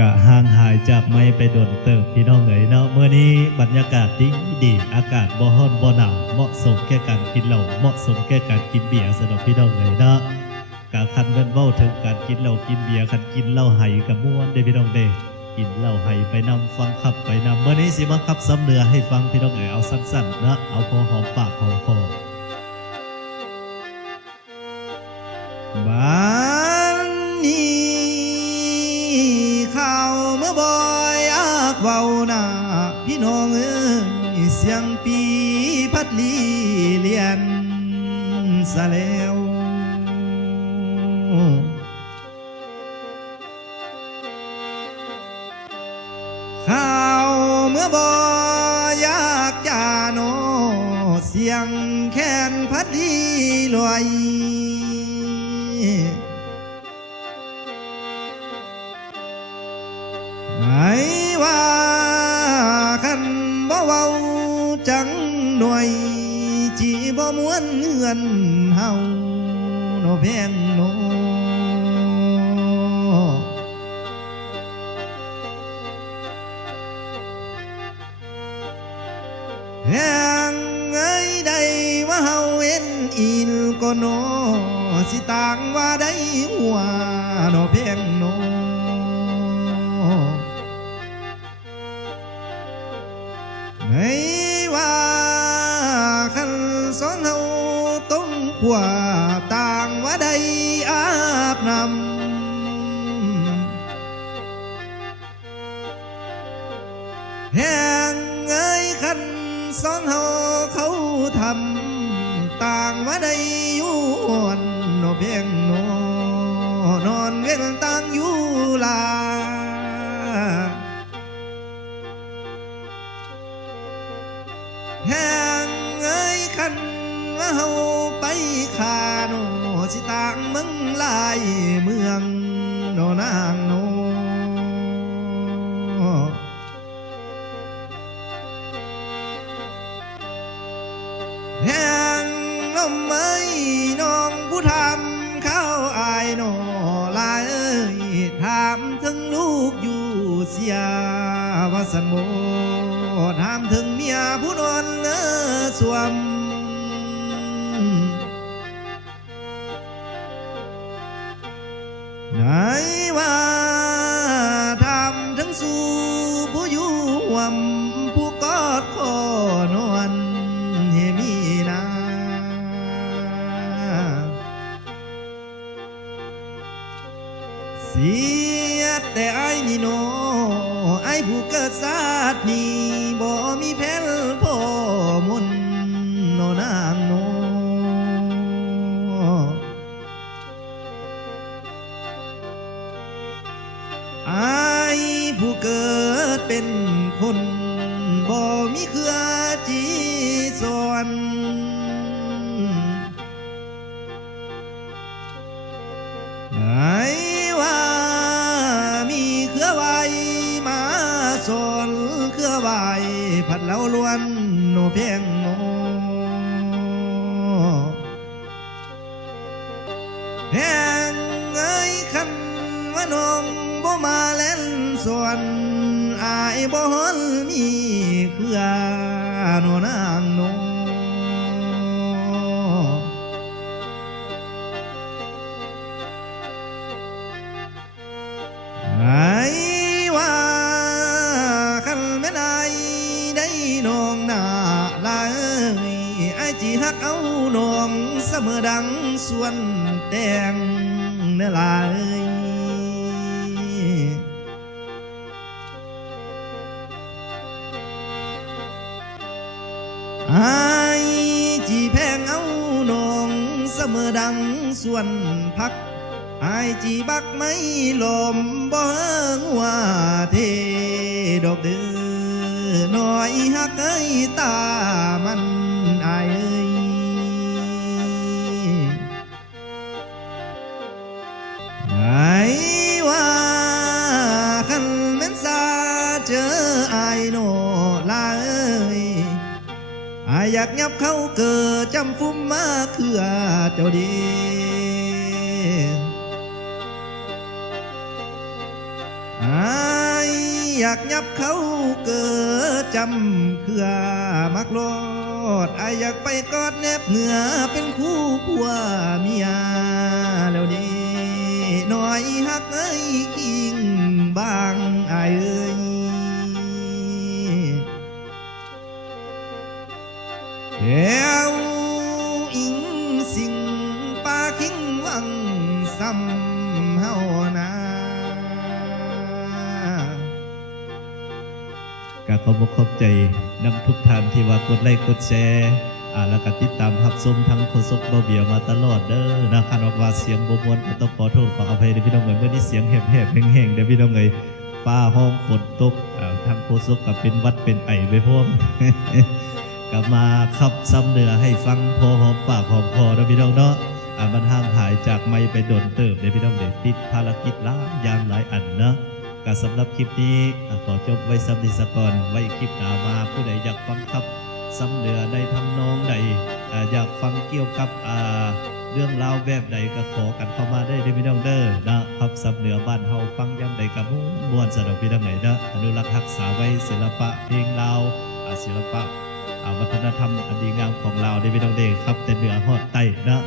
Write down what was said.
กะห่างหายจากไม่ไปโดนเติบพี่น้องเอ๋ยเนาะเมื่อนี้บรรยากาศดีอากาศบ่ฮ้อนบ่หนาวเหมาะสมแก่การกินเหล้าเหมาะสมแก่การกินเบียร์สำหรับพี่น้องเอ๋ยเนาะกะคันเป็นเว้าถึงการกินเหล้ากินเบียร์คันกินเหล้าไห้กับม่วนเด้พี่น้องเด้กินเหล้าไห้ไปนำฟังขับไปนำเมื่อนี้สิมาขับซ้ำเนื้อให้ฟังพี่น้องเอ๋ยเอาสั้นๆนะเอาพอหอมปากหอมคอบ้านนี้ข่าวเมื่อบ่อยอักเว้าหน้าพี่น้องเอ้ยเสียงปีพัดลีเลียนซะแล้วข่าวเมื่อบ่อยากจาโนเสียงแค้นพัดลีลอยไอ้ว่าคันบ่เว้าจังหน่วยจีบ่ม่วนเฮือนเฮาโนแพงโนแพงไอ้ได้ว่าเฮาเห็นอินก็โนสิต่างว่าได้หัวโนแพงโนไม่ว่าคันสองเฮาต้องขวาต่างว่าได้อาบนำแห่งเอ้ยคันสองเฮาเขาทำต่างว่าได้อยู่วันโนเพียงโนนอนเว้นต่างอยู่ลาแห่งเอ้ยคันว่าเฮาไปขาโนสิต่างเมืองลายเมืองโนนางโนแห่งลมเอ้ยน้องผู้ทำเข้าอายโนลายเอ้ยถามถึงลูกอยู่เสียวาสันโมถามถึงเมียผู้นอนสวมไหนว่าถามถึงสู่ผู้อยู่หวมผู้กอดคอนอนเฮมีนาเสียแต่ไอ้นี่โนไอ้ผู้เกิดศาสตร์นี้บ่มีแผ่นพ่อมนโนนางโนไอ้ผู้เกิดเป็นคนบ่มีเครือจีสอนไหนว่ามีเครือไว้มาสอนเครือไว้ผัดเล้าล้วนโนเพียงโนแห่งเอ้ยคันว่าน้องบ่มาเล่นส่วนอายบ่ฮอนมีเครือโนนางโนไอ้ว่าคันแม่นไอ้ได้น้องหน้าลายไอ้จีฮักเอาน้องเสมอดังส่วนแดงเนื้อลายไอ้จีแพงเอาน้องเสมอดังส่วนพักไอ้จีบักไม่ลมบ่หัวเทดอกเดือน้อยฮักเอ้ยตามันไอ้เอ้ยไอ้ว่าคันแม่นซาเจอไอ้โนลาเอ้ยไอ้อยากยับเข้าเกิดจำฟุ้มมาคือเจ้าดี ไ อายอยากยับเขาเกิดจำเครือมักโลดอายอยากไปกอดแนบเหนือเป็นคู่ผัวเมียแล้วนี้หน่อยหักเอ้ยอิงบางอายเอ้ยแก้วอิงสิงปาคิงวังซ้ำเฮานาก็ขอบคุณใจนำทุกท่านที่ว่ากดไลค์กดแชร์แล้วก็ติดตามรับชมทั้งโคศกเบาเบียวมาตลอดเด้อนะคันว่าเสียงบ่ม่วนก็ต้องขอโทษขออภัยเด้อพี่น้องเอ้ยเมื่อนี้เสียงแหบๆแห้งๆเด้อพี่น้องเอ้ยฟ้าห้องฝนตกทางโคศกก็เป็นหวัดเป็นไอไปพร้อม ก็มาขับซ้ำเนื้อให้ฟังพอหอมปากหอมคอเด้อพี่น้องเนาะมันห่างหายจากไม่ไปโดนเติบเด้อพี่น้องเด้อติดภารกิจหลายอย่างหลายอันเนาะก็สำหรับคลิปนี้ขอจบไว้ซ้ำนี้ซะก่อนไว้คลิปหน้ามาผู้ใดอยากฟังครับซ้ำเนื้อในทำนองใดอยากฟังเกี่ยวกับเรื่องราวแบบใดก็ขอกันเข้ามาได้เด้อพี่น้องเด้อนะครับซ้ำเนื้อบ้านเฮาฟังยามใดก็ม่วนสนุกพี่น้องเอ้ยเนาะอนุรักษ์รักษาไว้ศิลปะเพลงลาวศิลปะวัฒนธรรมอันดีงามของเราได้ไปต้องเด็กครับแต่เหนือหอดใต้นะ